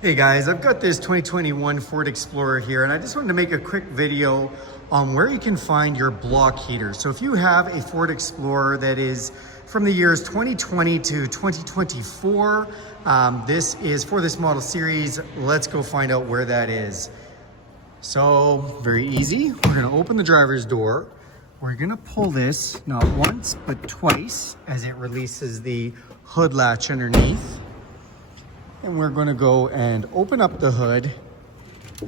Hey guys, I've got this 2021 Ford Explorer here, and I just wanted to make a quick video on where you can find your block heater. So if you have a Ford Explorer that is from the years 2020 to 2024, this is for this model series. Let's go find out where that is. So very easy. We're gonna open the driver's door. We're gonna pull this not once, but twice as it releases the hood latch underneath. And we're going to go and open up the hood,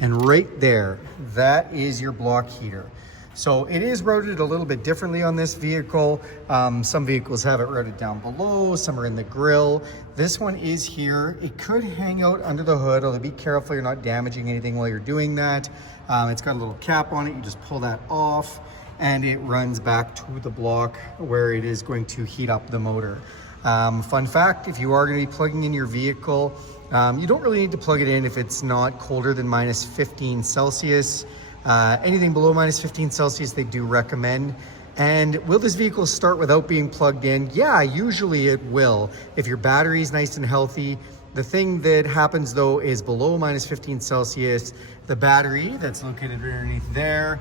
and right there, that is your block heater. So it is routed a little bit differently on this vehicle. Some vehicles have it routed down below, some are in the grill. This one is here. It could hang out under the hood, although be careful you're not damaging anything while you're doing that. It's got a little cap on it. You just pull that off and it runs back to the block where it is going to heat up the motor. Fun fact, if you are going to be plugging in your vehicle, you don't really need to plug it in if it's not colder than minus 15 Celsius. Anything below minus 15 Celsius, they do recommend. And will this vehicle start without being plugged in? Yeah, usually it will. If your battery is nice and healthy. The thing that happens though is below minus 15 Celsius, the battery that's located underneath there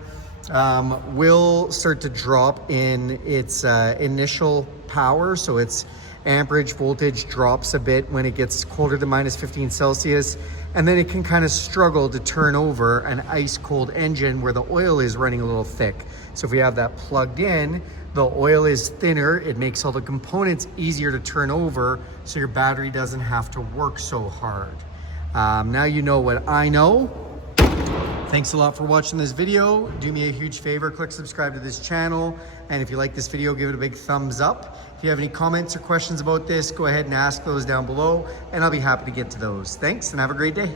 will start to drop in its initial power. So its amperage voltage drops a bit when it gets colder than minus 15 Celsius, and then it can kind of struggle to turn over an ice cold engine where the oil is running a little thick. So if we have that plugged in, the oil is thinner, it makes all the components easier to turn over, so your battery doesn't have to work so hard. Now you know what I know. Thanks a lot for watching this video. Do me a huge favor, click subscribe to this channel. And if you like this video, give it a big thumbs up. If you have any comments or questions about this, go ahead and ask those down below and I'll be happy to get to those. Thanks and have a great day.